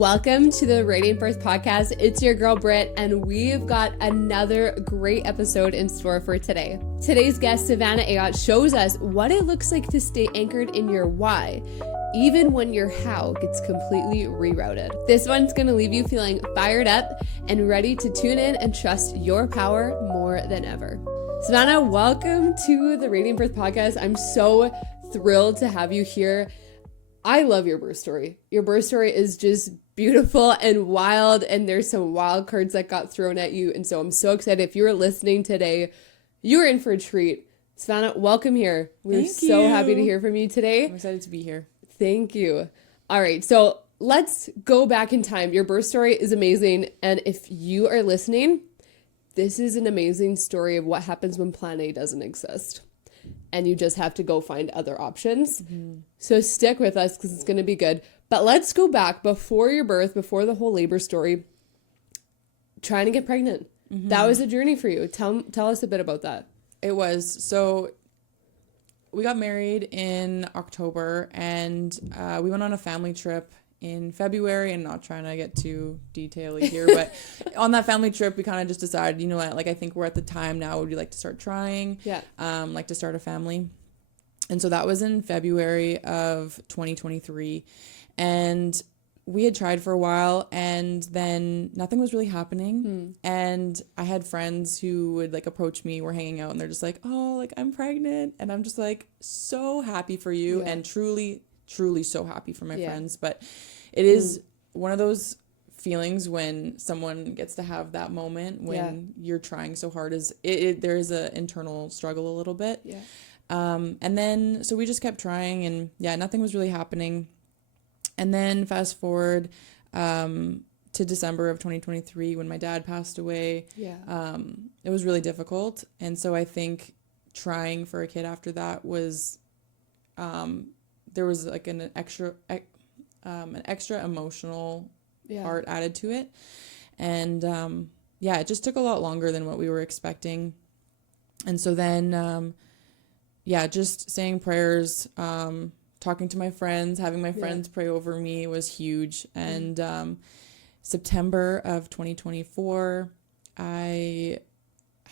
Welcome to the Radiant Birth Podcast. It's your girl Britt, and we've got another great episode in store for today. Today's guest, Savannah, shows us what it looks like to stay anchored in your why, even when your how gets completely rerouted. This one's gonna leave you feeling fired up and ready to tune in and trust your power more than ever. Savannah, welcome to the Radiant Birth Podcast. I'm so thrilled to have you here. I love your birth story. Your birth story is just beautiful and wild, and there's some wild cards that got thrown at you. And so I'm so excited. If you're listening today, you're in for a treat. Savannah, welcome here. We're so happy to hear from you today. I'm excited to be here. Thank you. All right, so let's go back in time. Your birth story is amazing. And if you are listening, this is an amazing story of what happens when plan A doesn't exist and you just have to go find other options. Mm-hmm. So stick with us because it's going to be good. But let's go back before your birth, before the whole labor story, trying to get pregnant. Mm-hmm. That was a journey for you. Tell us a bit about that. It was. So we got married in October, and we went on a family trip in February, and not trying to get too detaily here, but on that family trip, we kind of just decided, you know what, like, I think we're at the time now, would we like to start trying? Yeah. Like to start a family. And so that was in February of 2023. And we had tried for a while, and then nothing was really happening. And I had friends who would like approach me, we're hanging out, and they're just like, oh, like, I'm pregnant. And I'm just like, so happy for you. Yeah. And truly so happy for my friends. But it is one of those feelings when someone gets to have that moment when you're trying so hard, is there is an internal struggle a little bit. Yeah. And then so we just kept trying, and nothing was really happening. And then fast forward to December of 2023 when my dad passed away. It was really difficult. And so I think trying for a kid after that was there was like an extra emotional part added to it. And it just took a lot longer than what we were expecting. And so then just saying prayers, talking to my friends, having my friends pray over me was huge. And September of 2024, I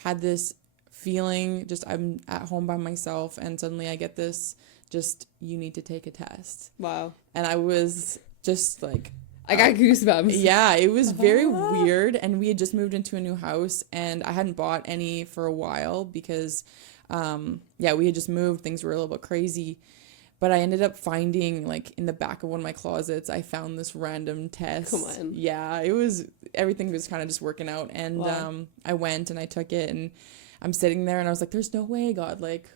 had this feeling, just I'm at home by myself, and suddenly I get this, just, you need to take a test. Wow. And I was just like, I got goosebumps. Yeah, it was very weird. And we had just moved into a new house, and I hadn't bought any for a while because, we had just moved. Things were a little bit crazy. But I ended up finding, like, in the back of one of my closets, I found this random test. Come on. Yeah, everything was kind of just working out. And I went and I took it, and I'm sitting there, and I was like, there's no way, God. Like,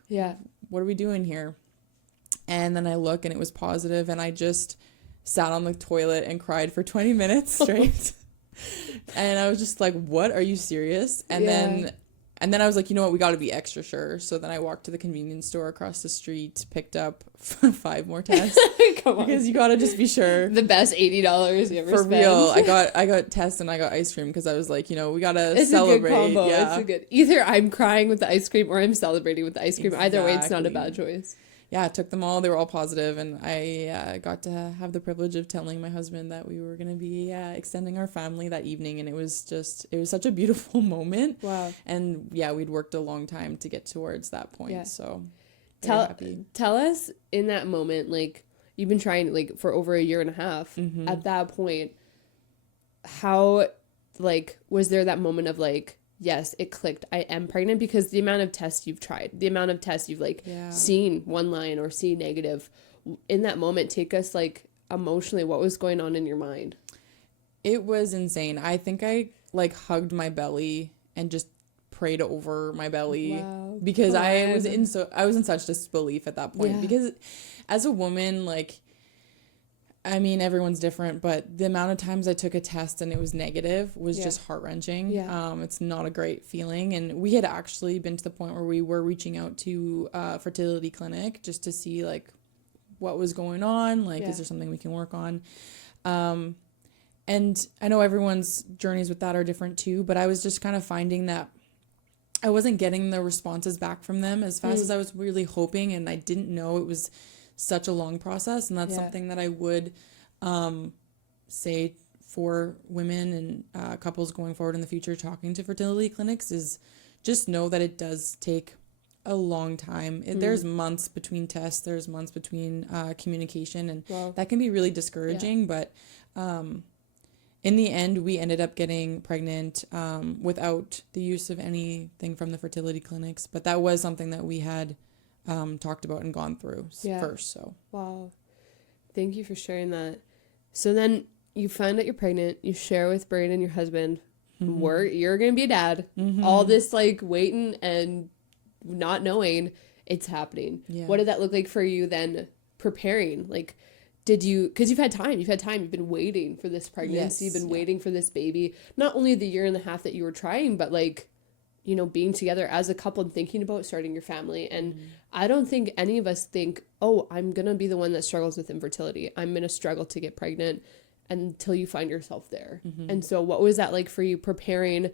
what are we doing here? And then I look, and it was positive, and I just sat on the toilet and cried for 20 minutes straight. And I was just like, what? Are you serious? And then I was like, you know what? We got to be extra sure. So then I walked to the convenience store across the street, picked up 5 more tests. Come on. Because you got to just be sure. The best $80 you ever spent. For real. I got tests and I got ice cream because I was like, you know, we got to celebrate. It's a good combo. Yeah. It's a good. Either I'm crying with the ice cream or I'm celebrating with the ice cream. Exactly. Either way, it's not a bad choice. Yeah, I took them all. They were all positive, and I got to have the privilege of telling my husband that we were going to be extending our family that evening, and it was such a beautiful moment. Wow. And we'd worked a long time to get towards that point, so tell us in that moment, like, you've been trying, like, for over a year and a half. Mm-hmm. At that point, how, like, was there that moment of, like, yes, it clicked, I am pregnant? Because the amount of tests you've tried, the amount of tests you've, like, seen one line or seen negative, in that moment, take us, like, emotionally, what was going on in your mind? It was insane. I think I, like, hugged my belly and just prayed over my belly. Wow. Because I was in such disbelief at that point. Because as a woman, like, I mean, everyone's different, but the amount of times I took a test and it was negative was just heart-wrenching. Yeah. It's not a great feeling. And we had actually been to the point where we were reaching out to a fertility clinic just to see, like, what was going on. Like, is there something we can work on? And I know everyone's journeys with that are different too, but I was just kind of finding that I wasn't getting the responses back from them as fast as I was really hoping. And I didn't know it was such a long process, and that's something that I would say for women and couples going forward in the future talking to fertility clinics is just know that it does take a long time. There's months between tests, there's months between communication, and that can be really discouraging. But in the end, we ended up getting pregnant without the use of anything from the fertility clinics. But that was something that we had talked about and gone through first. So wow, thank you for sharing that. So then you find out you're pregnant, you share with Britt and your husband, you're gonna be a dad. All this like waiting and not knowing it's happening. What did that look like for you then preparing? Like, did you, because you've had time, you've been waiting for this pregnancy, you've been waiting for this baby, not only the year and a half that you were trying, but like, you know, being together as a couple and thinking about starting your family. And I don't think any of us think, oh, I'm gonna be the one that struggles with infertility, I'm gonna struggle to get pregnant, until you find yourself there. And so what was that like for you preparing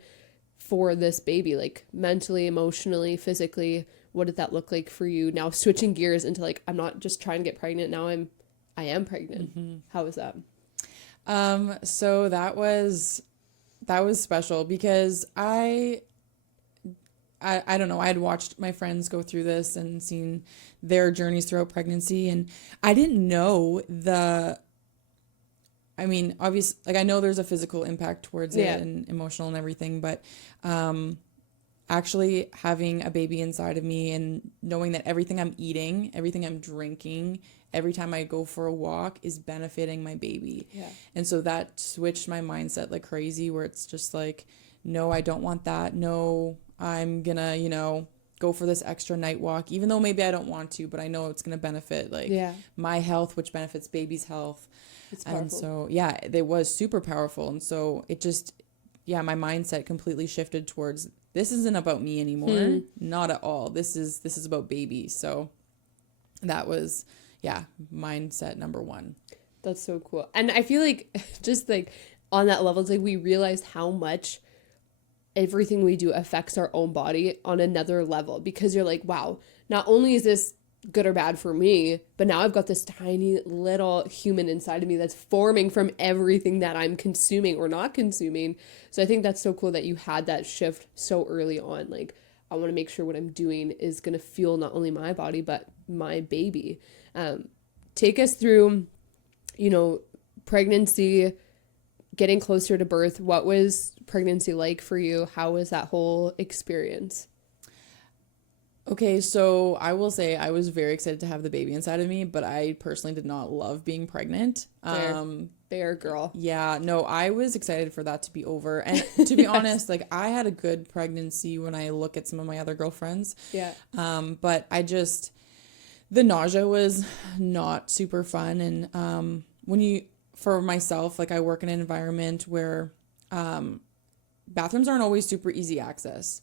for this baby, like mentally, emotionally, physically? What did that look like for you now, switching gears into like, I'm not just trying to get pregnant, now I am pregnant? How was that? So that was special because I don't know, I had watched my friends go through this and seen their journeys throughout pregnancy, and I didn't know obviously, like I know there's a physical impact towards it and emotional and everything, but actually having a baby inside of me and knowing that everything I'm eating, everything I'm drinking, every time I go for a walk is benefiting my baby. And so that switched my mindset like crazy, where it's just like, no, I don't want that. No, I'm gonna, go for this extra night walk, even though maybe I don't want to, but I know it's gonna benefit my health, which benefits baby's health. And so, it was super powerful. And so it just, my mindset completely shifted towards, this isn't about me anymore. Not at all. This is about baby. So that was, mindset number one. That's so cool. And I feel like just like on that level, it's like we realized how much everything we do affects our own body on another level, because you're like, wow, not only is this good or bad for me, but now I've got this tiny little human inside of me that's forming from everything that I'm consuming or not consuming. So I think that's so cool that you had that shift so early on. Like, I want to make sure what I'm doing is going to fuel not only my body, but my baby. Take us through, pregnancy, getting closer to birth. What was pregnancy like for you? How was that whole experience? Okay, so I will say I was very excited to have the baby inside of me, but I personally did not love being pregnant. Fair girl. Yeah, no, I was excited for that to be over. And to be honest, like I had a good pregnancy when I look at some of my other girlfriends. Yeah. But the nausea was not super fun. And for myself, like I work in an environment where bathrooms aren't always super easy access.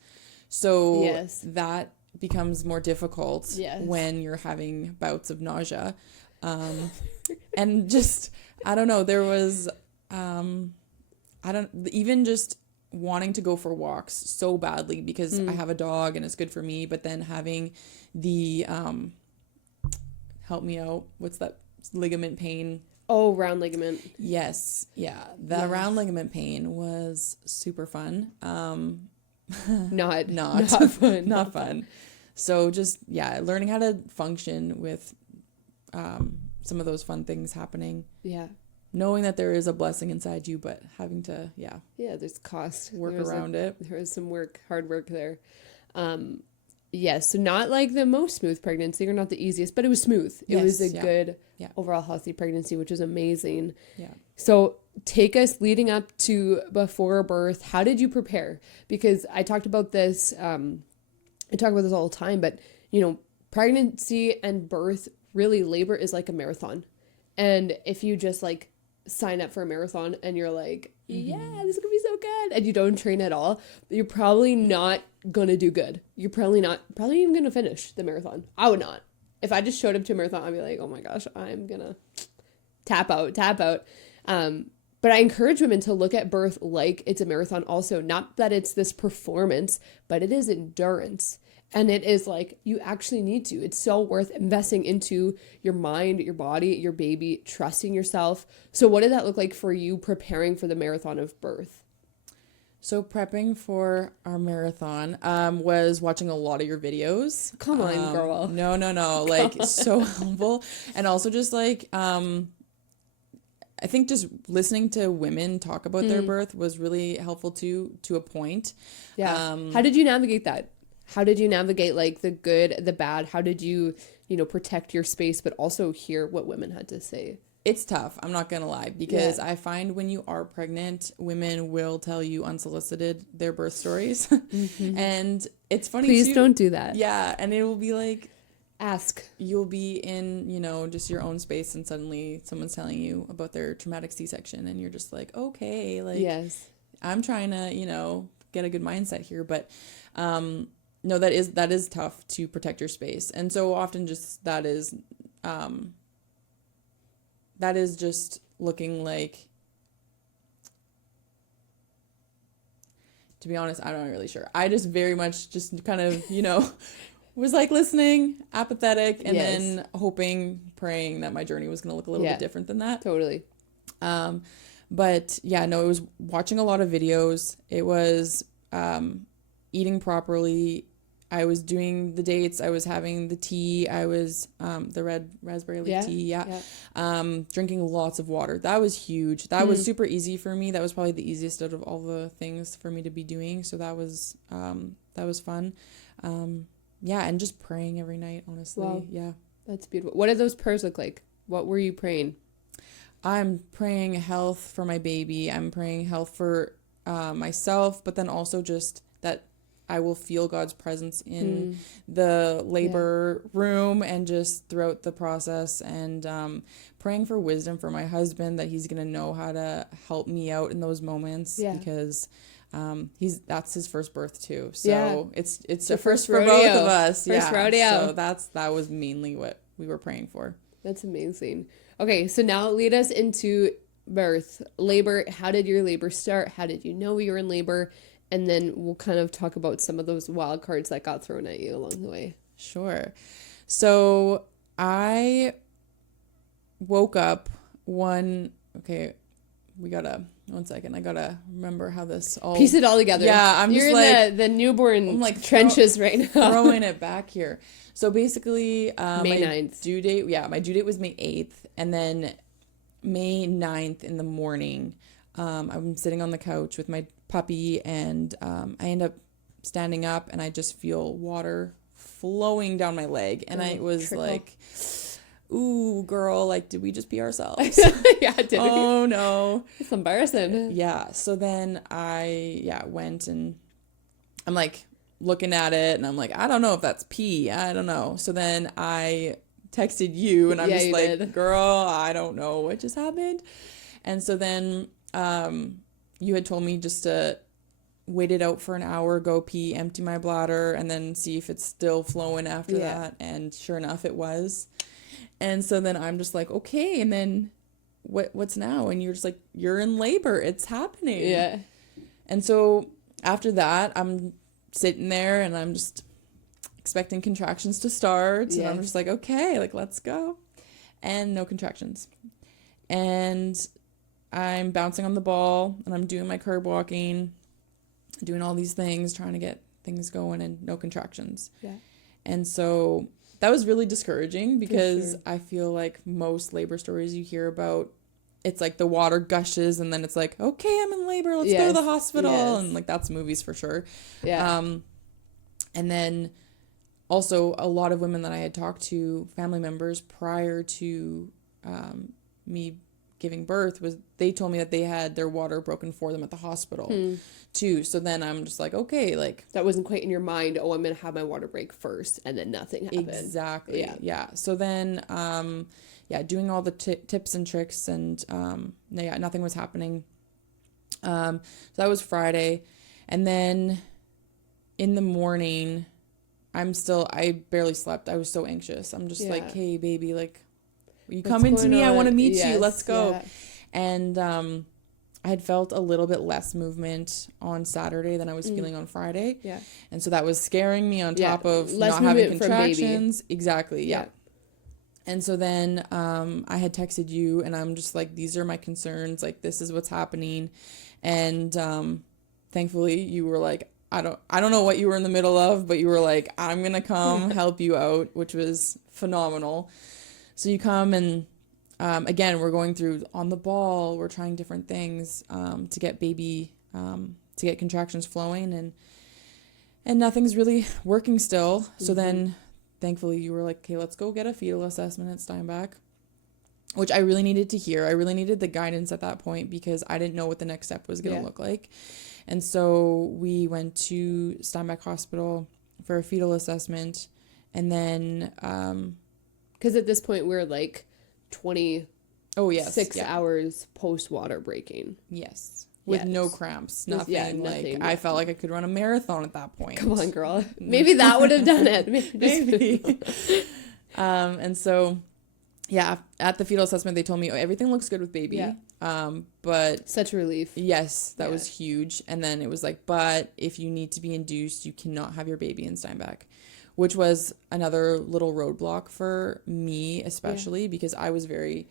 So that becomes more difficult when you're having bouts of nausea. And just, I don't know, there was, even just wanting to go for walks so badly because I have a dog and it's good for me, but then having the, help me out, what's that ligament pain? Oh, round ligament. Yes. Yeah. The round ligament pain was super fun. Not fun. Not fun. So just, learning how to function with some of those fun things happening. Yeah. Knowing that there is a blessing inside you, but having to, there's cost. Work around it. There was some hard work there. So not like the most smooth pregnancy or not the easiest, but it was smooth. It was a good overall healthy pregnancy, which is amazing. Yeah. So take us leading up to before birth. How did you prepare? Because I talked about this, I talk about this all the time, but pregnancy and birth, really labor is like a marathon. And if you just like sign up for a marathon and you're like, this is gonna be so good, and you don't train at all, you're probably not gonna do good. You're probably even gonna finish the marathon. I would not. If I just showed up to a marathon, I'd be like, oh my gosh, I'm gonna tap out. But But I encourage women to look at birth like it's a marathon also. Not that it's this performance, but it is endurance. And it is like, you actually need to. It's so worth investing into your mind, your body, your baby, trusting yourself. So what did that look like for you preparing for the marathon of birth? So prepping for our marathon was watching a lot of your videos. Come on, girl. No. Like, so helpful. And also just like, I think just listening to women talk about their birth was really helpful too, to a point. Yeah. How did you navigate that? How did you navigate like the good, the bad? How did you, protect your space, but also hear what women had to say? It's tough. I'm not going to lie, because I find when you are pregnant, women will tell you unsolicited their birth stories. And it's funny. Please don't do that. Yeah. And it will be like, ask. You'll be in, just your own space, and suddenly someone's telling you about their traumatic C-section, and you're just like, okay, like, yes, I'm trying to, get a good mindset here. But, no, that is tough to protect your space. And so often just that is just looking like, to be honest, I'm not really sure. I just very much just kind of, was like listening, apathetic, and then hoping, praying that my journey was going to look a little bit different than that. Totally. But yeah, no, it was watching a lot of videos. It was eating properly. I was doing the dates. I was having the tea. I was the red raspberry leaf tea. Yeah. Drinking lots of water. That was huge. That was super easy for me. That was probably the easiest out of all the things for me to be doing. So that was fun. Yeah, and just praying every night, honestly. Wow. Yeah. That's beautiful. What did those prayers look like? What were you praying? I'm praying health for my baby. I'm praying health for myself, but then also just that I will feel God's presence in the labor room and just throughout the process, and praying for wisdom for my husband, that he's going to know how to help me out in those moments, because that's his first birth too. So it's the first for both of us. First rodeo. So that was mainly what we were praying for. That's amazing. Okay, so now lead us into birth, labor. How did your labor start? How did you know you were in labor? And then we'll kind of talk about some of those wild cards that got thrown at you along the way. Sure. So I woke up one second. I gotta remember how this all... Piece it all together. Yeah, You're in the newborn trenches right now. Throwing it back here. So basically, May 9th. My due date was May 8th. And then May 9th in the morning, I'm sitting on the couch with my puppy, and I end up standing up, and I just feel water flowing down my leg. And I was trickle. Like, ooh, girl, like, did we just pee ourselves? Yeah, did we? Oh, no. It's embarrassing. Yeah. So then I went, and I'm like looking at it, and I'm like, I don't know if that's pee. I don't know. So then I texted you, and I'm just like, did. Girl, I don't know what just happened. And so then you had told me just to wait it out for an hour, go pee, empty my bladder, and then see if it's still flowing after that. And sure enough, it was. And so then I'm just like, okay, and then what's now? And you're just like, you're in labor. It's happening. Yeah. And so after that, I'm sitting there, and I'm just expecting contractions to start. And I'm just like, okay, like, let's go. And no contractions. And I'm bouncing on the ball, and I'm doing my curb walking, doing all these things, trying to get things going, and no contractions. Yeah. And so that was really discouraging, because I feel like most labor stories you hear about, it's like the water gushes, and then it's like, okay, I'm in labor, let's go to the hospital. And like, that's movies for sure. Yeah. And then also a lot of women that I had talked to, family members, prior to me giving birth, they told me that they had their water broken for them at the hospital too. So then I'm just like, okay, like, that wasn't quite in your mind, oh, I'm gonna have my water break first, and then nothing happened. Exactly. Yeah. So then doing all the tips and tricks, and nothing was happening. So that was Friday. And then in the morning, I barely slept. I was so anxious. I'm just like, hey baby, like, will you come into me? I want to meet you. Let's go. Yeah. And I had felt a little bit less movement on Saturday than I was feeling on Friday. Yeah. And so that was scaring me on top of less not having movement from baby. contractions. Exactly. Yeah. And so then I had texted you and I'm just like, these are my concerns. Like, this is what's happening. And thankfully you were like, I don't know what you were in the middle of, but you were like, I'm going to come help you out, which was phenomenal. So you come and again, we're going through on the ball. We're trying different things to get baby, to get contractions flowing, and nothing's really working still. So then, thankfully, you were like, okay, let's go get a fetal assessment at Steinbach, which I really needed to hear. I really needed the guidance at that point because I didn't know what the next step was going to look like. And so we went to Steinbach Hospital for a fetal assessment, and then because at this point we're like 26 yeah. hours post water breaking. Yes. With no cramps. Nothing. Nothing. I felt like I could run a marathon at that point. Come on, girl. Maybe that would have done it. Maybe. And so, yeah, at the fetal assessment, they told me, everything looks good with baby. Yeah. But such a relief. Yes, that was huge. And then it was like, but if you need to be induced, you cannot have your baby in Steinbach, which was another little roadblock for me, especially because I was very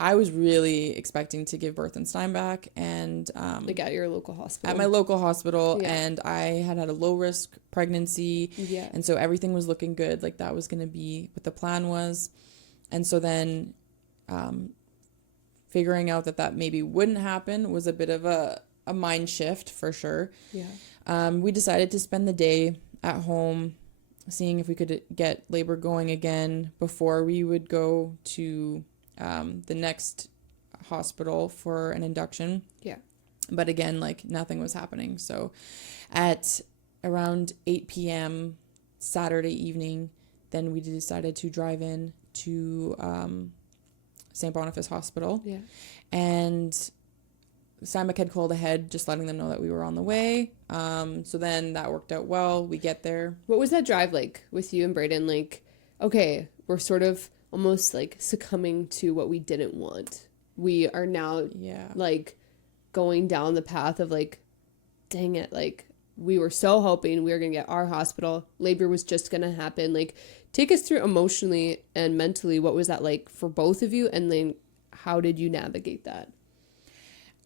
I was really expecting to give birth in Steinbach and like at your local hospital. At my local hospital, and I had a low risk pregnancy, and so everything was looking good. Like that was going to be what the plan was, and so then figuring out that maybe wouldn't happen was a bit of a mind shift for sure. Yeah. We decided to spend the day at home, seeing if we could get labor going again before we would go to the next hospital for an induction. Yeah. But again, nothing was happening. So at around 8 p.m. Saturday evening, then we decided to drive in to St. Boniface Hospital. Yeah. And Steinbach had called ahead, just letting them know that we were on the way. So then that worked out well. We get there. What was that drive like with you and Brayden? Okay, we're sort of almost succumbing to what we didn't want. We are now going down the path of dang it, we were so hoping we were going to get our hospital. Labor was just going to happen. Take us through emotionally and mentally, what was that like for both of you? And then how did you navigate that?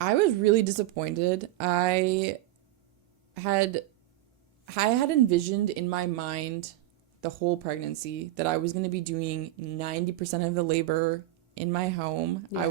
I was really disappointed. I had envisioned in my mind the whole pregnancy that I was going to be doing 90% of the labor in my home. Yeah.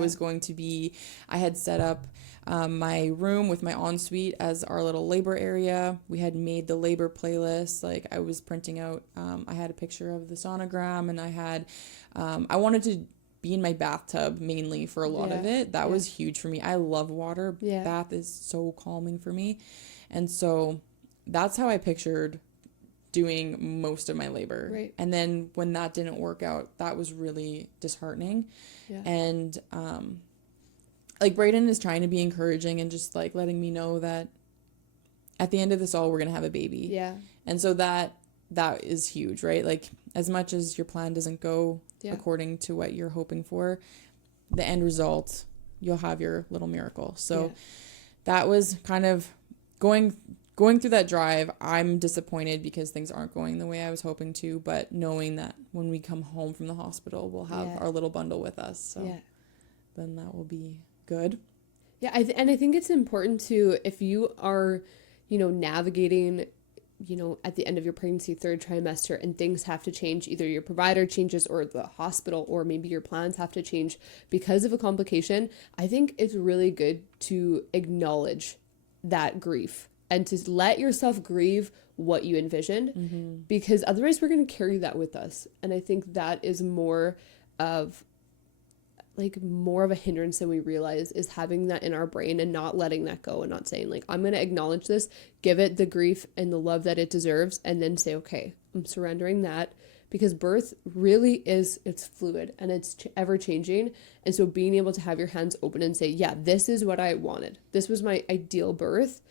I had set up my room with my ensuite as our little labor area. We had made the labor playlist. I was printing out, I had a picture of the sonogram, and I wanted to be in my bathtub mainly for a lot of it. That was huge for me. I love water. Yeah. Bath is so calming for me. And so that's how I pictured doing most of my labor. Right. And then when that didn't work out, that was really disheartening. Yeah. And Brayden is trying to be encouraging and just letting me know that at the end of this all, we're going to have a baby. Yeah. And so that is huge, right? As much as your plan doesn't go according to what you're hoping for, the end result, you'll have your little miracle. So that was kind of going through that drive. I'm disappointed because things aren't going the way I was hoping to, but knowing that when we come home from the hospital, we'll have our little bundle with us. So then that will be good. Yeah. And I think it's important to, if you are, navigating, at the end of your pregnancy, third trimester, and things have to change, either your provider changes or the hospital, or maybe your plans have to change because of a complication. I think it's really good to acknowledge that grief and to let yourself grieve what you envisioned, because otherwise we're going to carry that with us. And I think that is more of a hindrance than we realize, is having that in our brain and not letting that go and not saying I'm going to acknowledge this, give it the grief and the love that it deserves, and then say, okay, I'm surrendering that, because birth really is, it's fluid and it's ever changing. And so being able to have your hands open and say, yeah, this is what I wanted. This was my ideal birth,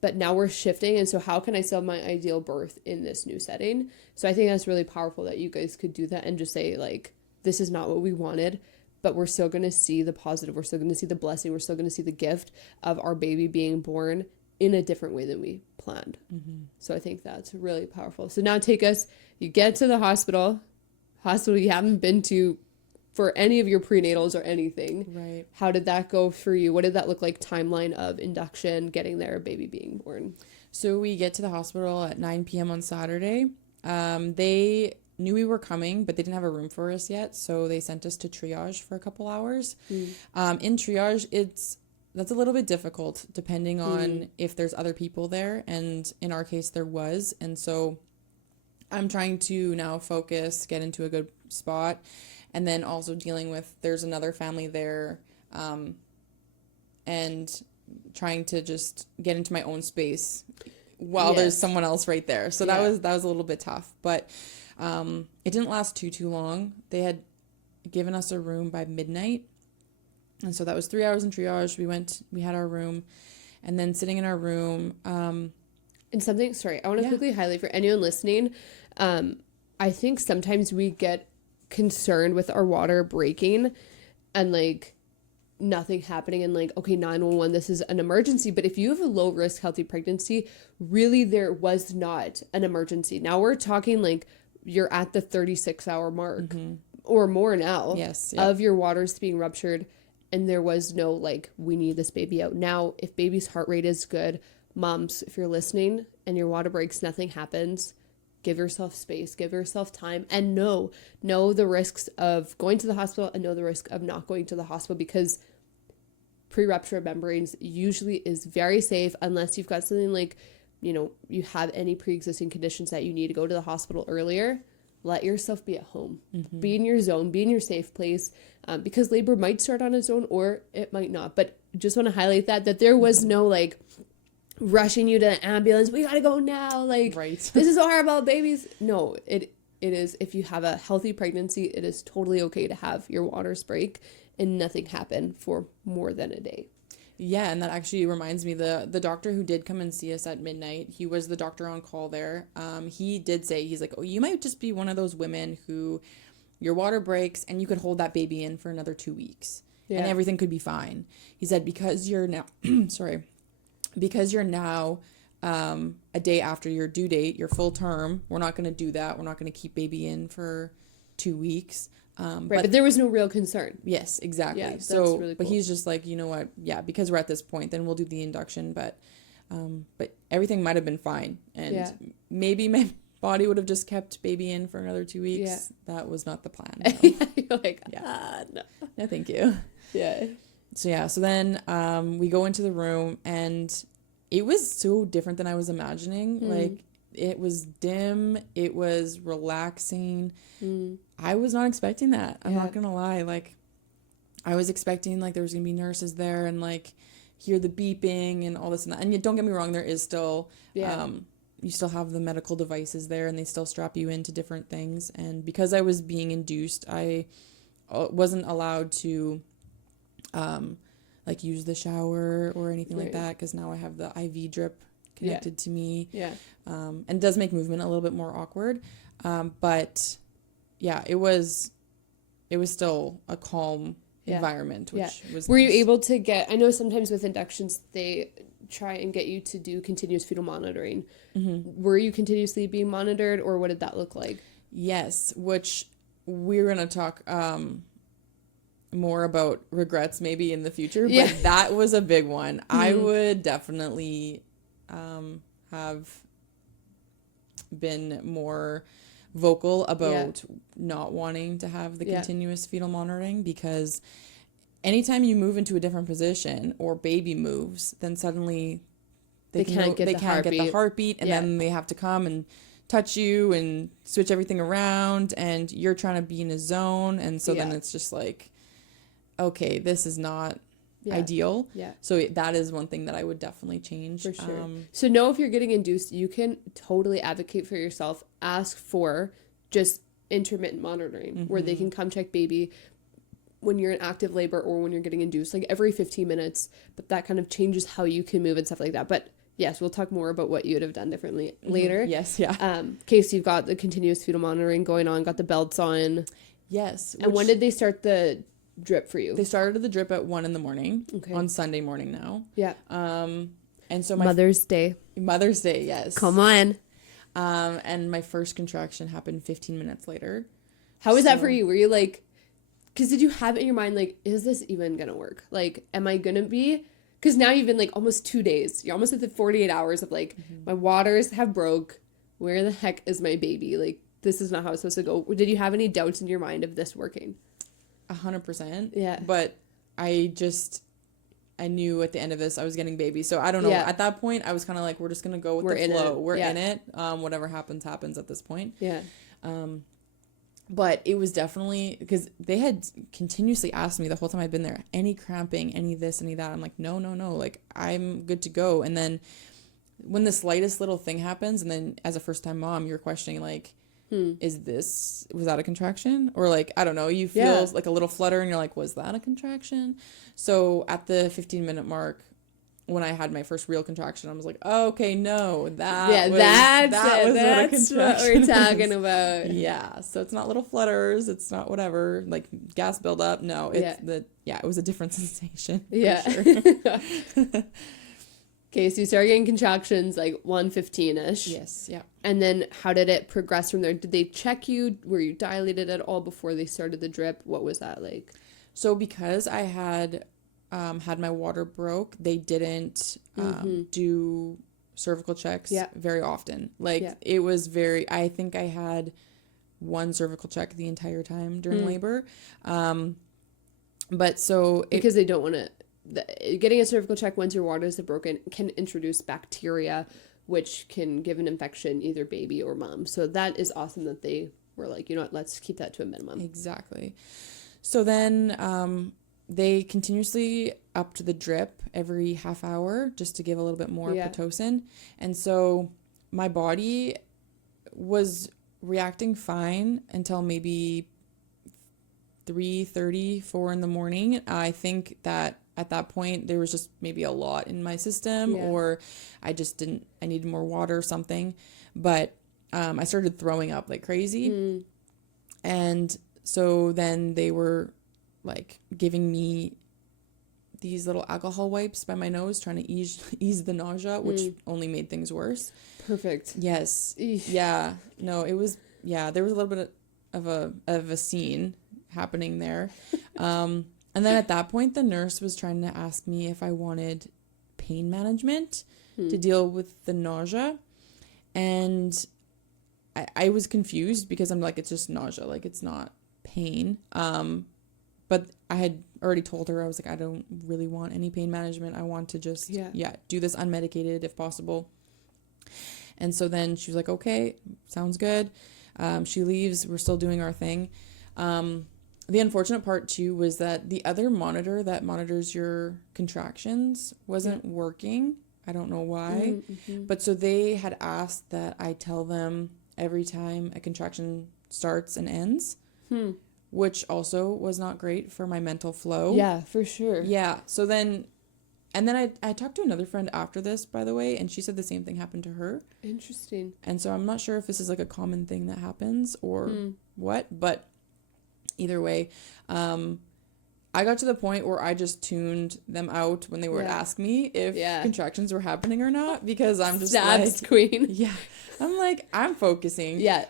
but now we're shifting. And so how can I still have my ideal birth in this new setting? So I think that's really powerful that you guys could do that and just say this is not what we wanted, but we're still going to see the positive. We're still going to see the blessing. We're still going to see the gift of our baby being born in a different way than we planned. So I think that's really powerful. So now you get to the hospital you haven't been to for any of your prenatals or anything. Right. How did that go for you? What did that look like, timeline of induction, getting there, baby being born? So we get to the hospital at 9 p.m. on Saturday. They knew we were coming, but they didn't have a room for us yet. So they sent us to triage for a couple hours. In triage, that's a little bit difficult depending on if there's other people there. And in our case, there was. And so I'm trying to now focus, get into a good spot. And then also dealing with, there's another family there. And trying to just get into my own space while there's someone else right there. So that was a little bit tough, but it didn't last too long. They had given us a room by midnight, and so that was 3 hours in triage. We had our room, and then sitting in our room. And something, sorry, I want to quickly highlight for anyone listening. I think sometimes we get concerned with our water breaking and like nothing happening and like, okay, 911, this is an emergency. But if you have a low risk healthy pregnancy, really there was not an emergency. Now we're talking like you're at the 36-hour mark or more now of your waters being ruptured, and there was no like, we need this baby out. Now, if baby's heart rate is good, moms, if you're listening and your water breaks, nothing happens, give yourself space, give yourself time, and know the risks of going to the hospital and know the risk of not going to the hospital, because pre-rupture membranes usually is very safe unless you've got something like, you have any pre-existing conditions that you need to go to the hospital earlier. Let yourself be at home. Be in your zone, be in your safe place, because labor might start on its own or it might not. But just want to highlight that there was no like rushing you to an ambulance. We got to go now. Like, this is horrible, babies. No, it is, if you have a healthy pregnancy, it is totally okay to have your waters break and nothing happen for more than a day. Yeah, and that actually reminds me, the doctor who did come and see us at midnight, he was the doctor on call there. He did say, he's like, oh, you might just be one of those women who your water breaks and you could hold that baby in for another 2 weeks and everything could be fine. He said, because you're now, a day after your due date, your full term, we're not going to do that. We're not going to keep baby in for 2 weeks. But there was no real concern. Yes, exactly. Yeah, so, that's really cool. But he's just like, you know what? Yeah, because we're at this point, then we'll do the induction. But everything might have been fine, and maybe my body would have just kept baby in for another 2 weeks. Yeah. That was not the plan. No. You're like, no, thank you. Yeah. So then we go into the room, and it was so different than I was imagining. Like, it was dim. It was relaxing. I was not expecting that. I'm not going to lie. Like, I was expecting, like, there was going to be nurses there and, like, hear the beeping and all this and that. And don't get me wrong, there is still, you still have the medical devices there, and they still strap you into different things. And because I was being induced, I wasn't allowed to, like, use the shower or anything like that, because now I have the IV drip connected to me. And it does make movement a little bit more awkward. But yeah, it was still a calm environment, which was Were nice. you able to get, I know sometimes with inductions, they try and get you to do continuous fetal monitoring. Were you continuously being monitored, or what did that look like? Yes, which we're going to talk more about regrets maybe in the future, but that was a big one. I would definitely have been more vocal about not wanting to have the continuous fetal monitoring, because anytime you move into a different position or baby moves, then suddenly they can't get the heartbeat, and then they have to come and touch you and switch everything around, and you're trying to be in a zone, and so then it's just like, okay, this is not ideal. So that is one thing that I would definitely change. For sure. So know if you're getting induced, you can totally advocate for yourself. Ask for just intermittent monitoring where they can come check baby when you're in active labor or when you're getting induced, like every 15 minutes. But that kind of changes how you can move and stuff like that. But yes, we'll talk more about what you would have done differently later. Yes, yeah. Case you've got the continuous fetal monitoring going on, got the belts on. Yes. And when did they start the drip for you? They started the drip at 1 a.m. Okay. on Sunday morning now. Yeah. And so Mother's Day. Mother's Day, yes. Come on. And my first contraction happened 15 minutes later. How was that for you? Were you like, because did you have it in your mind, like, is this even going to work? Like, am I going to be? Because now you've been like almost 2 days. You're almost at the 48 hours of like, my waters have broke. Where the heck is my baby? Like, this is not how it's supposed to go. Did you have any doubts in your mind of this working? 100%. Yeah. But I knew at the end of this I was getting baby. So I don't know. Yeah. At that point, I was kind of like, we're just going to go with the flow. We're in it. Whatever happens at this point. Yeah. But it was definitely, because they had continuously asked me the whole time I'd been there, any cramping, any this, any that. I'm like, no. Like, I'm good to go. And then when the slightest little thing happens, and then as a first-time mom, you're questioning, like, was that a contraction? Or like, I don't know, you feel like a little flutter and you're like, was that a contraction? So at the 15-minute mark, when I had my first real contraction, I was like, oh, okay, no, that's what we're talking about. Yeah, so it's not little flutters, it's not whatever, like gas buildup. No, it's it was a different sensation. Yeah. For sure. Okay, so you started getting contractions like 1:15-ish. Yes, yeah. And then how did it progress from there? Did they check you? Were you dilated at all before they started the drip? What was that like? So because I had my water broke, they didn't do cervical checks very often. Like it was I think I had one cervical check the entire time during labor. But so because they don't want to, getting a cervical check once your water is broken can introduce bacteria, which can give an infection either baby or mom. So that is awesome that they were like, you know what, let's keep that to a minimum. Exactly. So then they continuously upped the drip every half hour just to give a little bit more Pitocin. And so my body was reacting fine until maybe 3:30, 4 in the morning. I think that at that point there was just maybe a lot in my system or I needed more water or something. But I started throwing up like crazy. And so then they were like giving me these little alcohol wipes by my nose, trying to ease the nausea, which only made things worse. Perfect. Yes. Yeah. No, it was, there was a little bit of a scene happening there. And then at that point, the nurse was trying to ask me if I wanted pain management to deal with the nausea. And I was confused because I'm like, it's just nausea, like it's not pain. But I had already told her, I was like, I don't really want any pain management. I want to just, do this unmedicated if possible. And so then she was like, okay, sounds good. She leaves. We're still doing our thing. The unfortunate part too was that the other monitor that monitors your contractions wasn't working. I don't know why. But so they had asked that I tell them every time a contraction starts and ends. Which also was not great for my mental flow. Yeah, for sure. Yeah. So then, and then I talked to another friend after this, by the way, and she said the same thing happened to her. Interesting. And so I'm not sure if this is like a common thing that happens or what, but either way, I got to the point where I just tuned them out when they would ask me if contractions were happening or not, because I'm just Stabs queen. Yeah. I'm like, I'm focusing. Yeah.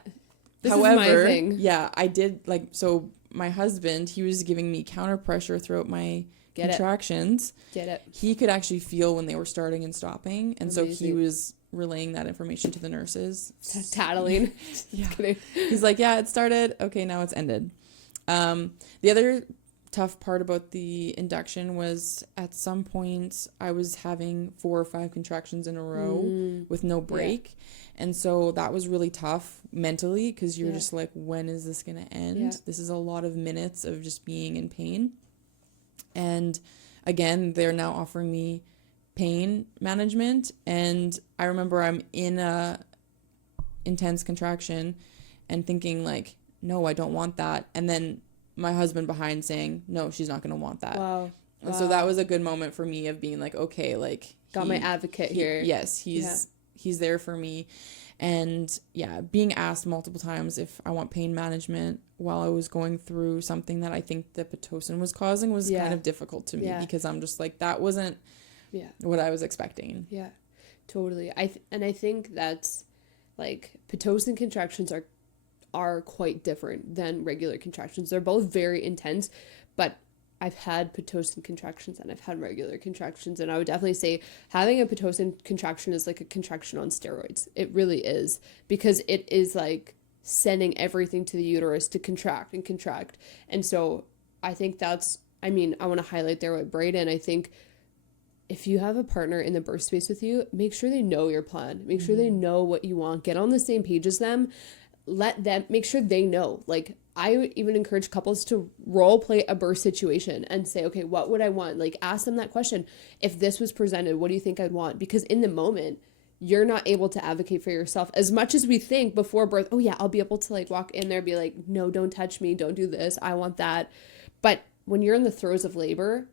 However, is my thing. Yeah, I did so my husband, he was giving me counter pressure throughout my contractions. Get it. He could actually feel when they were starting and stopping. And so he was relaying that information to the nurses. Tattling. He's like, yeah, it started. Okay, now it's ended. The other tough part about the induction was at some point I was having 4 or 5 contractions in a row with no break. And so that was really tough mentally because you're just like, when is this going to end? This is a lot of minutes of just being in pain. And again, they're now offering me pain management. And I remember I'm in a intense contraction and thinking like, no, I don't want that. And then my husband behind saying, no, she's not going to want that. Wow. And so that was a good moment for me of being like, okay, like got my advocate here. Yes, he's there for me. And yeah, being asked multiple times if I want pain management while I was going through something that I think the Pitocin was causing was kind of difficult to me because I'm just like, that wasn't what I was expecting. Yeah, totally. I think that's like Pitocin contractions are quite different than regular contractions. They're both very intense, but I've had Pitocin contractions and I've had regular contractions, and I would definitely say having a Pitocin contraction is like a contraction on steroids. It really is, because it is like sending everything to the uterus to contract and contract. And so I think that's, I mean, I want to highlight there with Brayden. I think if you have a partner in the birth space with you, make sure they know your plan. Make sure they know what you want. Get on the same page as them. Let them, make sure they know. Like, I would even encourage couples to role play a birth situation and say, okay, what would I want? Like, ask them that question. If this was presented, what do you think I'd want? Because in the moment, you're not able to advocate for yourself as much as we think before birth. Oh yeah, I'll be able to like walk in there and be like, no, don't touch me. Don't do this. I want that. But when you're in the throes of labor,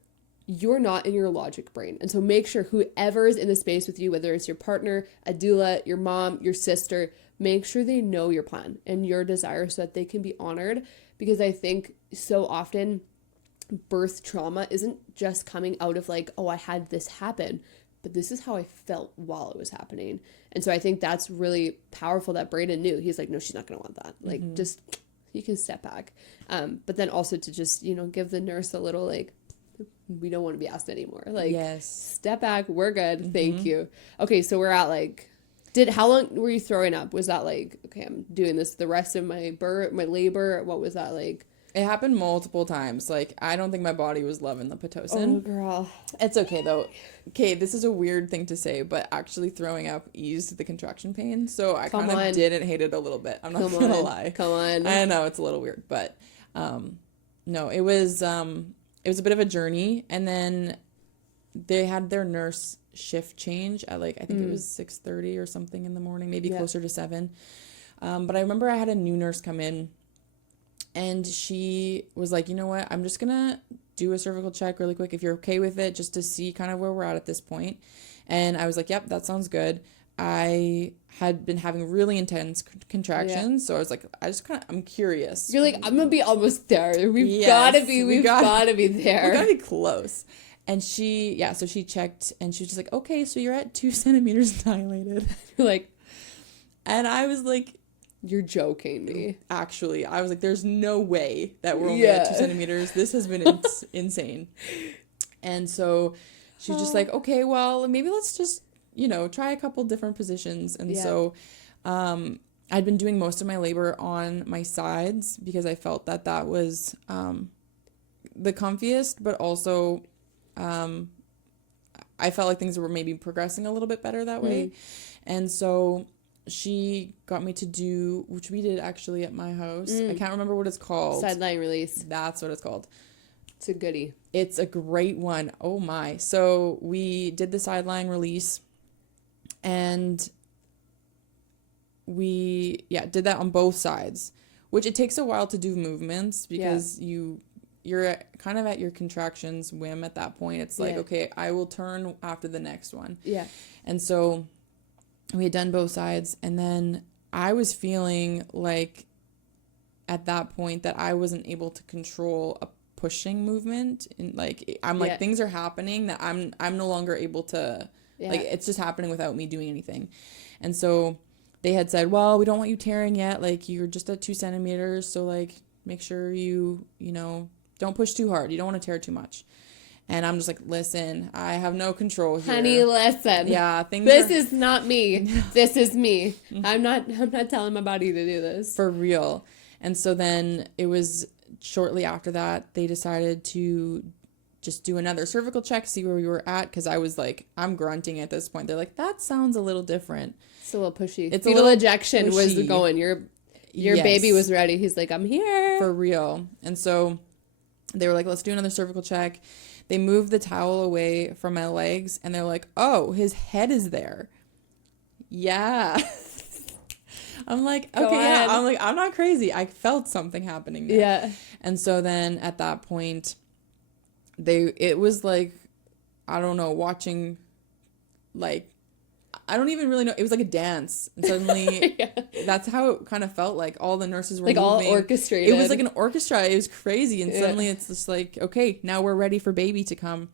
you're not in your logic brain. And so make sure whoever is in the space with you, whether it's your partner, a doula, your mom, your sister, make sure they know your plan and your desire so that they can be honored. Because I think so often birth trauma isn't just coming out of like, oh, I had this happen, but this is how I felt while it was happening. And so I think that's really powerful that Brayden knew. He's like, no, she's not going to want that. Like, just, you can step back. But then also to just, give the nurse a little like, we don't want to be asked anymore. Like, step back. We're good. Thank you. Okay. So we're at like, how long were you throwing up? Was that like, okay, I'm doing this the rest of my labor? What was that like? It happened multiple times. Like, I don't think my body was loving the Pitocin. Oh, girl. It's okay, though. Okay, this is a weird thing to say, but actually throwing up eased the contraction pain. So I kind of didn't hate it a little bit. I'm not going to lie. Come on. I know, it's a little weird. But, no, it was a bit of a journey. And then they had their nurse shift change at like, I think it was 6:30 or something in the morning, maybe closer to 7. But I remember I had a new nurse come in. And she was like, you know what, I'm just going to do a cervical check really quick if you're okay with it, just to see kind of where we're at this point. And I was like, yep, that sounds good. I had been having really intense contractions. So I was like, I'm curious. You're like, I'm going to be almost there. We've got to be there. We got to be close. And so she checked and she was just like, okay, so you're at 2 centimeters dilated. Like, and I was like, you're joking me. Actually, I was like, there's no way that we're only at 2 centimeters. This has been insane. And so she's just like, okay, well, maybe let's just, try a couple different positions. And so I'd been doing most of my labor on my sides because I felt that was the comfiest, but also I felt like things were maybe progressing a little bit better that way. And so she got me to do, which we did actually at my house. I can't remember what it's called. Sideline release. That's what it's called. It's a goodie. It's a great one. Oh my. So we did the sideline release and we, did that on both sides, which it takes a while to do movements because you're kind of at your contractions whim at that point. It's like, okay, I will turn after the next one. Yeah. And so we had done both sides, and then I was feeling like at that point that I wasn't able to control a pushing movement, and like I'm like things are happening that I'm no longer able to like, it's just happening without me doing anything. And so they had said, well, we don't want you tearing yet, like you're just at 2 centimeters, so like make sure you don't push too hard, you don't want to tear too much. And I'm just like, listen, I have no control here. Honey, listen. Yeah, this is not me. This is me. I'm not telling my body to do this. For real. And so then it was shortly after that, they decided to just do another cervical check, see where we were at. Because I was like, I'm grunting at this point. They're like, that sounds a little different. It's a little pushy. It's fetal ejection was going. Your baby was ready. He's like, I'm here. For real. And so they were like, let's do another cervical check. They moved the towel away from my legs, and they're like, oh, his head is there. Yeah. I'm like, okay, yeah. I'm like, I'm not crazy. I felt something happening there. Yeah. And so then at that point, it was like, I don't know, watching, like, I don't even really know. It was like a dance. And suddenly that's how it kind of felt like. All the nurses were like moving. all orchestrated. It was like an orchestra. It was crazy. And suddenly it's just like, okay, now we're ready for baby to come.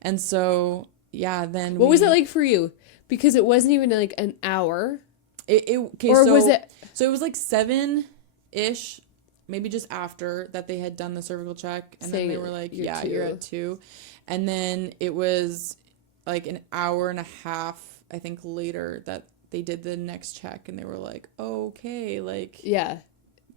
And so, yeah, then what was it like for you? Because it wasn't even like an hour. Was it? So it was like 7-ish, maybe just after that they had done the cervical check. And then they were like, you're at 2. And then it was like an hour and a half, I think, later that they did the next check. And they were like, okay, like,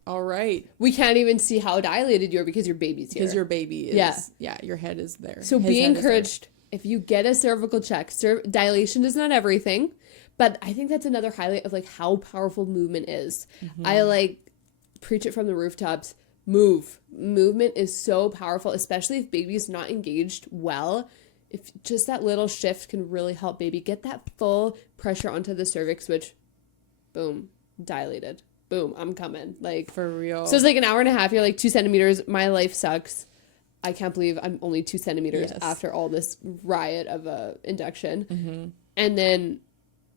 all right. We can't even see how dilated you are because your baby's here. Because your baby is, your head is there. So be encouraged. If you get a cervical check, dilation is not everything, but I think that's another highlight of like how powerful movement is. I like preach it from the rooftops. Movement is so powerful, especially if baby's not engaged well. If just that little shift can really help baby get that full pressure onto the cervix, which, boom, dilated. Boom, I'm coming. Like, for real. So it's like an hour and a half. You're like 2 centimeters. My life sucks. I can't believe I'm only 2 centimeters after all this riot of induction. And then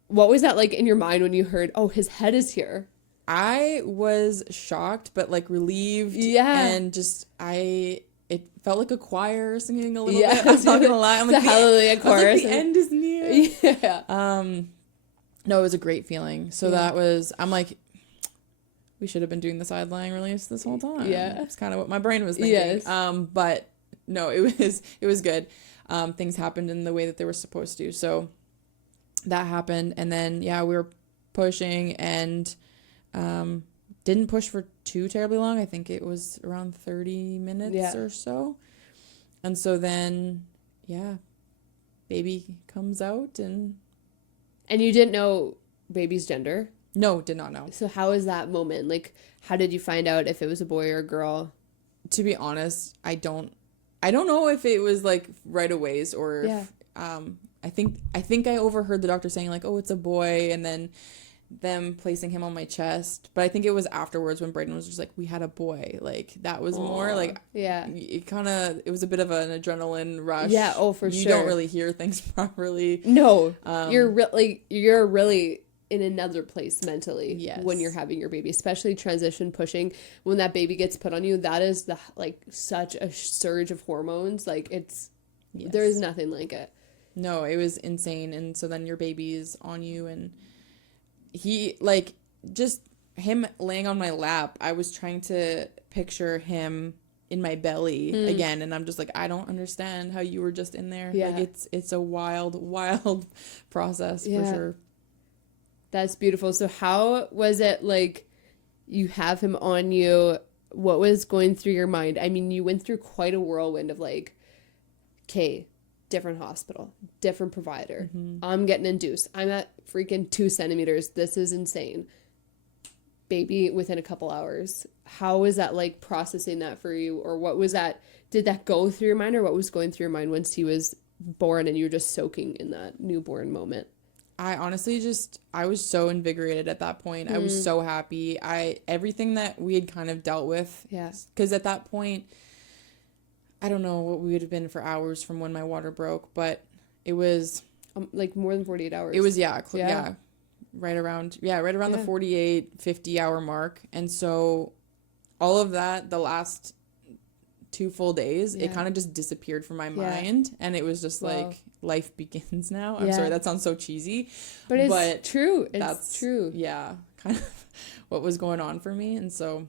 what was that like in your mind when you heard, oh, his head is here? I was shocked, but like relieved. And just, it felt like a choir singing a little bit. I'm not going to lie. I'm like, the Hallelujah chorus. Like, the end is near. No, it was a great feeling. So that was, I'm like, we should have been doing the side-lying release this whole time. That's kind of what my brain was thinking. But no, it was good. Things happened in the way that they were supposed to. So that happened. And then, we were pushing and didn't push for too terribly long. I think it was around 30 minutes or so. And so then, baby comes out and you didn't know baby's gender? No, did not know. So how was that moment? Like, how did you find out if it was a boy or a girl? To be honest, I don't know if it was like right away or if, I think I overheard the doctor saying like, oh, it's a boy, and then them placing him on my chest. But I think it was afterwards when Brayden was just like, we had a boy. Like, that was more like, it was a bit of an adrenaline rush. Yeah, oh, for sure. You don't really hear things properly. No, you're really in another place mentally when you're having your baby, especially transition pushing. When that baby gets put on you, that is such a surge of hormones. Like, there is nothing like it. No, it was insane. And so then your baby is on you, and he, just him laying on my lap, I was trying to picture him in my belly again, and I'm just like, I don't understand how you were just in there. Like, it's a wild process for sure. That's beautiful. So how was it, like, you have him on you? What was going through your mind? I mean, you went through quite a whirlwind of like, okay, different hospital, different provider. I'm getting induced. I'm at freaking 2 centimeters. This is insane. Baby within a couple hours. How was that like processing that for you? Or what was that? Did that go through your mind, or what was going through your mind once he was born and you were just soaking in that newborn moment? I honestly I was so invigorated at that point. I was so happy. Everything that we had kind of dealt with. Because at that point, I don't know what we would have been for hours from when my water broke, but it was like more than 48 hours. It was, right around the 48, 50 hour mark. And so all of that, the last 2 full days, it kind of just disappeared from my mind, and it was just like, life begins now. I'm sorry, that sounds so cheesy, but it's true. That's true. Kind of what was going on for me. And so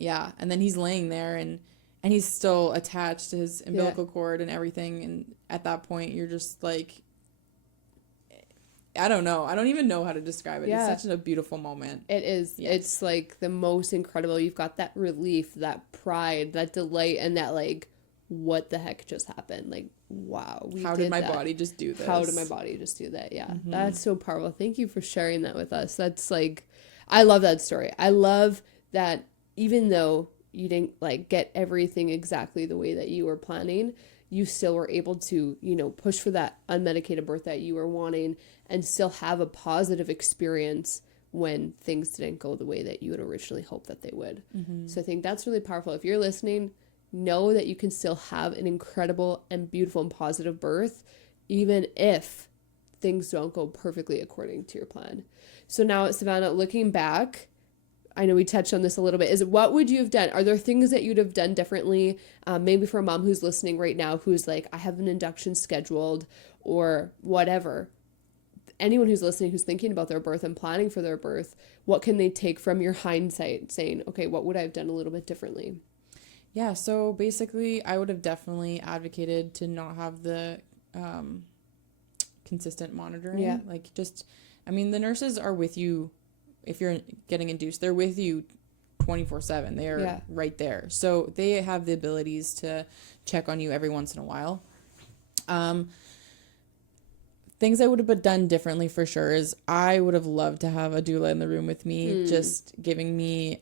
and then he's laying there, and he's still attached to his umbilical cord and everything, and at that point you're just like, I don't know. I don't even know how to describe it. It's such a beautiful moment. It is. It's like the most incredible. You've got that relief, that pride, that delight, and that like, what the heck just happened? Like, wow. How did my body just do this? How did my body just do that? Yeah. That's so powerful. Thank you for sharing that with us. That's like, I love that story. I love that even though you didn't like get everything exactly the way that you were planning, you still were able to, push for that unmedicated birth that you were wanting, and still have a positive experience when things didn't go the way that you had originally hoped that they would. So I think that's really powerful. If you're listening, know that you can still have an incredible and beautiful and positive birth, even if things don't go perfectly according to your plan. So now, Savannah, looking back, I know we touched on this a little bit, is what would you have done? Are there things that you'd have done differently? Maybe for a mom who's listening right now, who's like, I have an induction scheduled or whatever. Anyone who's listening, who's thinking about their birth and planning for their birth, what can they take from your hindsight saying, okay, what would I have done a little bit differently? Yeah, so basically I would have definitely advocated to not have the consistent monitoring. Yeah. Like the nurses are with you if you're getting induced. They're with you 24/7. They are right there. So they have the abilities to check on you every once in a while. Things I would have done differently for sure is I would have loved to have a doula in the room with me, just giving me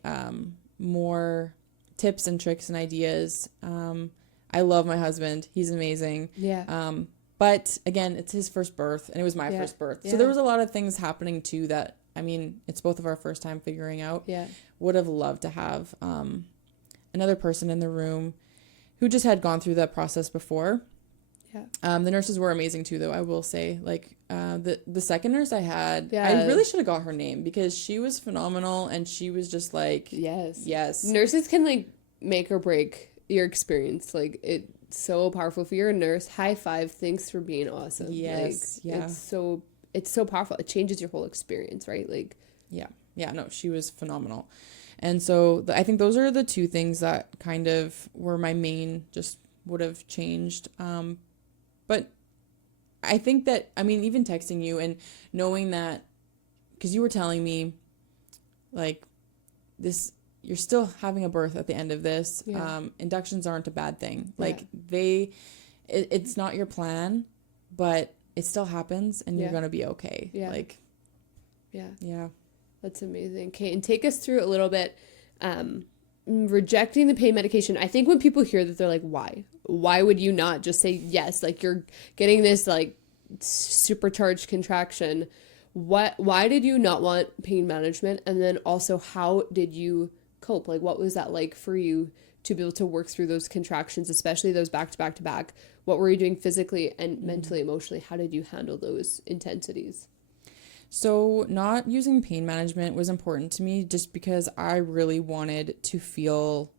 more tips and tricks and ideas. I love my husband. He's amazing. Yeah. But again, it's his first birth and it was my first birth. So there was a lot of things happening too that, it's both of our first time figuring out. Yeah. Would have loved to have another person in the room who just had gone through that process before. Yeah. The nurses were amazing too, though, I will say. Like, the second nurse I had, I really should have got her name because she was phenomenal and she was just like, yes. Nurses can like make or break your experience. Like, it's so powerful. If you're a nurse, high five. Thanks for being awesome. Yes. Like, it's so powerful. It changes your whole experience, right? Like, yeah, no, she was phenomenal. And so I think those are the two things that kind of were my main, just would have changed. But I think that, even texting you and knowing that, because you were telling me, like, this, you're still having a birth at the end of this. Yeah. Inductions aren't a bad thing. Like, it's not your plan, but it still happens and you're going to be okay. Yeah. Like, yeah. That's amazing. Okay, and take us through a little bit, rejecting the pain medication. I think when people hear that, they're like, why would you not just say yes? Like, you're getting this like supercharged contraction. Why did you not want pain management? And then also, how did you cope? Like, what was that like for you to be able to work through those contractions, especially those back to back to back? What were you doing physically and mentally, emotionally? How did you handle those intensities? So not using pain management was important to me just because I really wanted to feel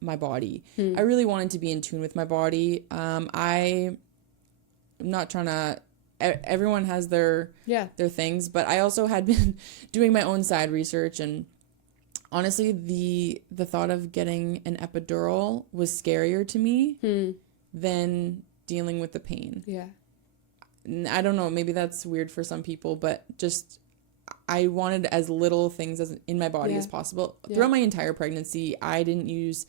my body. I really wanted to be in tune with my body. I'm not trying to, everyone has their things, but I also had been doing my own side research, and honestly, the thought of getting an epidural was scarier to me than dealing with the pain. Yeah. I don't know, maybe that's weird for some people, but just I wanted as little things as in my body as possible. Throughout my entire pregnancy, I didn't use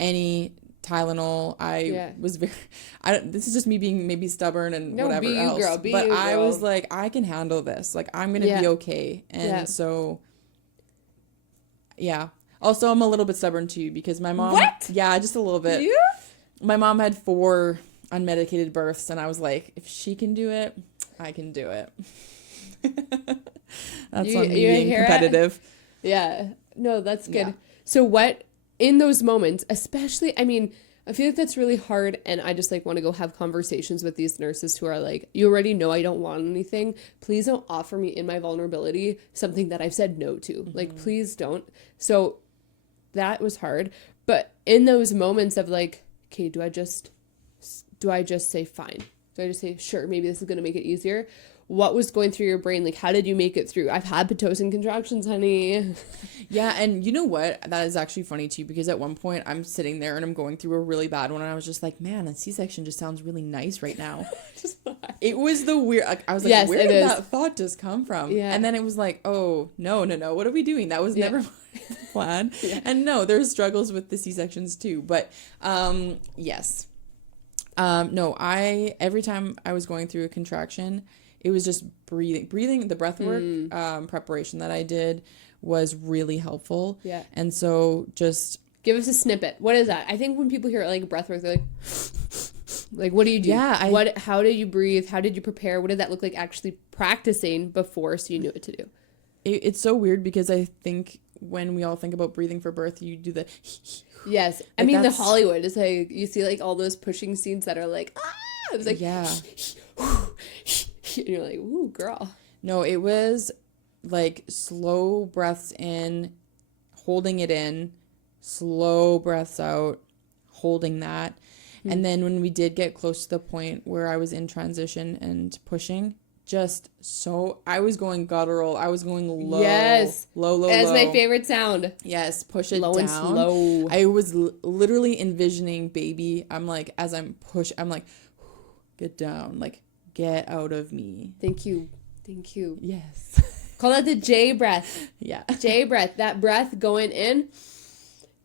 any Tylenol. I was this is just me being maybe stubborn and whatever else. Girl, but I was like, I can handle this. Like, I'm going to be okay. And so, yeah. Also, I'm a little bit stubborn too because my mom. What? Yeah, just a little bit. You? My mom had 4 unmedicated births, and I was like, if she can do it, I can do it. That's on me being competitive. Yeah. No, that's good. Yeah. So what, in those moments, especially, I feel like that's really hard, and I just like want to go have conversations with these nurses who are like, you already know I don't want anything. Please don't offer me in my vulnerability something that I've said no to. Like, please don't. So that was hard. But in those moments of like, okay, do I just say fine? Do I just say, sure, maybe this is going to make it easier? What was going through your brain? Like, how did you make it through? I've had Pitocin contractions, honey. Yeah, and you know what? That is actually funny too, because at one point I'm sitting there and I'm going through a really bad one, and I was just like, man, a C-section just sounds really nice right now. It was the weird, like, I was like, yes, where did that thought just come from? Yeah. And then it was like, oh, no, what are we doing? That was never my plan. Yeah. And no, there's struggles with the C-sections too, but yes. No, every time I was going through a contraction, it was just breathing, the breath work, preparation that I did was really helpful. Yeah. And so just give us a snippet. What is that? I think when people hear like breath work, they're like, what do you do? Yeah. How did you breathe? How did you prepare? What did that look like actually practicing before so you knew what to do? It's so weird because I think when we all think about breathing for birth, you do the yes. I mean, the Hollywood is like, you see like all those pushing scenes that are like, It was like, You're like, ooh, girl. No, it was like slow breaths in, holding it in, slow breaths out, holding that. And then when we did get close to the point where I was in transition and pushing, I was going guttural. I was going low. Yes. Low. That's my favorite sound. Yes, push it Low down. and slow. I was literally envisioning baby. I'm like, as I'm get down. Like, get out of me. Thank you. Yes. Call that the J breath. Yeah. J breath. That breath going in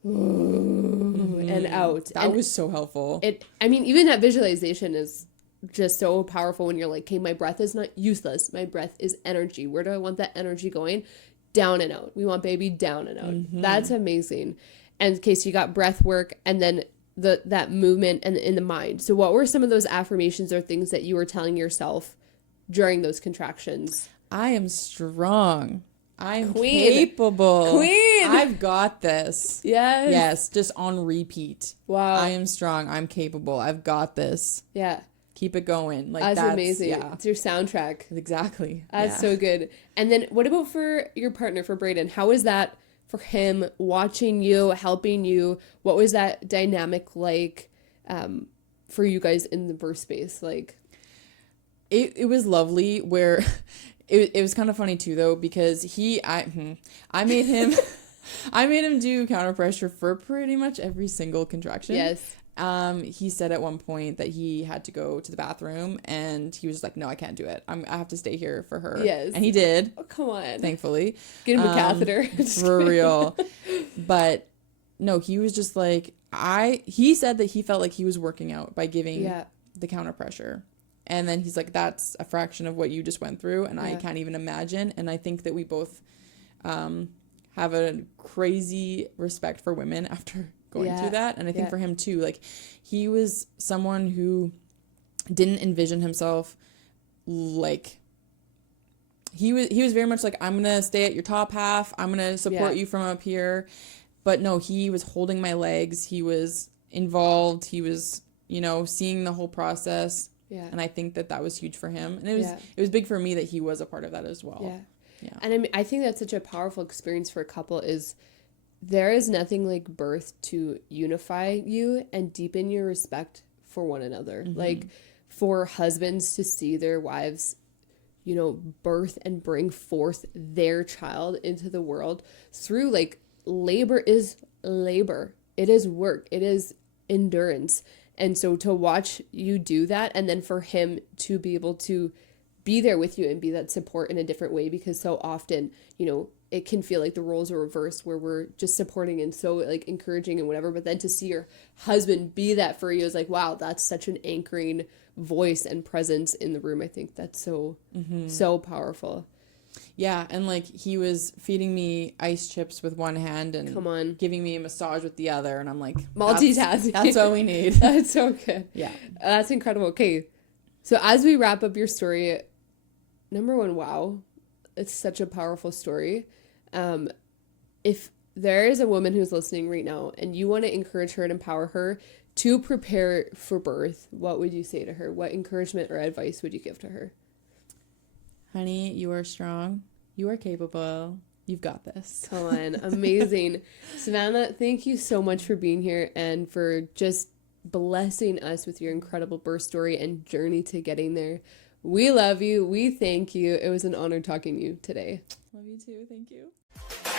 and out. That was so helpful. Even that visualization is just so powerful when you're like, okay, my breath is not useless. My breath is energy. Where do I want that energy going? Down and out. We want baby down and out. That's amazing. And in case you got breath work and then that movement and in the mind. So what were some of those affirmations or things that you were telling yourself during those contractions? I am strong. I'm Queen. capable. Queen. I've got this. Yes. Yes, just on repeat. Wow. I am strong. I'm capable. I've got this. Yeah. Keep it going. Like That's amazing. Yeah. It's your soundtrack. Exactly. That's so good. And then what about for your partner, for Braden? How was that for him watching you, helping you? What was that dynamic like for you guys in the birth space? Like, it was lovely where it was kind of funny too though, because I made him I made him do counter pressure for pretty much every single contraction. yes. He said at one point that he had to go to the bathroom and he was like, no, I can't do it. I have to stay here for her. Yes. And he did. Oh, come on. Thankfully. Get him a catheter. For real. But no, he was just like, he said that he felt like he was working out by giving the counter pressure. And then he's like, that's a fraction of what you just went through. And I can't even imagine. And I think that we both have a crazy respect for women after going through that. And I think for him too, like, he was someone who didn't envision himself like, he was very much like, I'm gonna stay at your top half, I'm gonna support you from up here. But no, he was holding my legs, he was involved, he was, seeing the whole process. And I think that was huge for him, and it was big for me that he was a part of that as well. And I think that's such a powerful experience for a couple. Is there is nothing like birth to unify you and deepen your respect for one another. Like, for husbands to see their wives, birth and bring forth their child into the world through, like, labor is labor. It is work. It is endurance. And so to watch you do that, and then for him to be able to be there with you and be that support in a different way, because so often, it can feel like the roles are reversed where we're just supporting and so like encouraging and whatever. But then to see your husband be that for you is like, wow, that's such an anchoring voice and presence in the room. I think that's so, so powerful. Yeah, and like, he was feeding me ice chips with one hand and giving me a massage with the other, and I'm like, multitasking. That's all we need. That's so good. Yeah. That's incredible. Okay. So as we wrap up your story, number one, wow, it's such a powerful story. If there is a woman who's listening right now and you want to encourage her and empower her to prepare for birth, what would you say to her? What encouragement or advice would you give to her? Honey, you are strong. You are capable. You've got this. Come on. Amazing. Savannah, thank you so much for being here and for just blessing us with your incredible birth story and journey to getting there. We love you. We thank you. It was an honor talking to you today. Love you too. Thank you.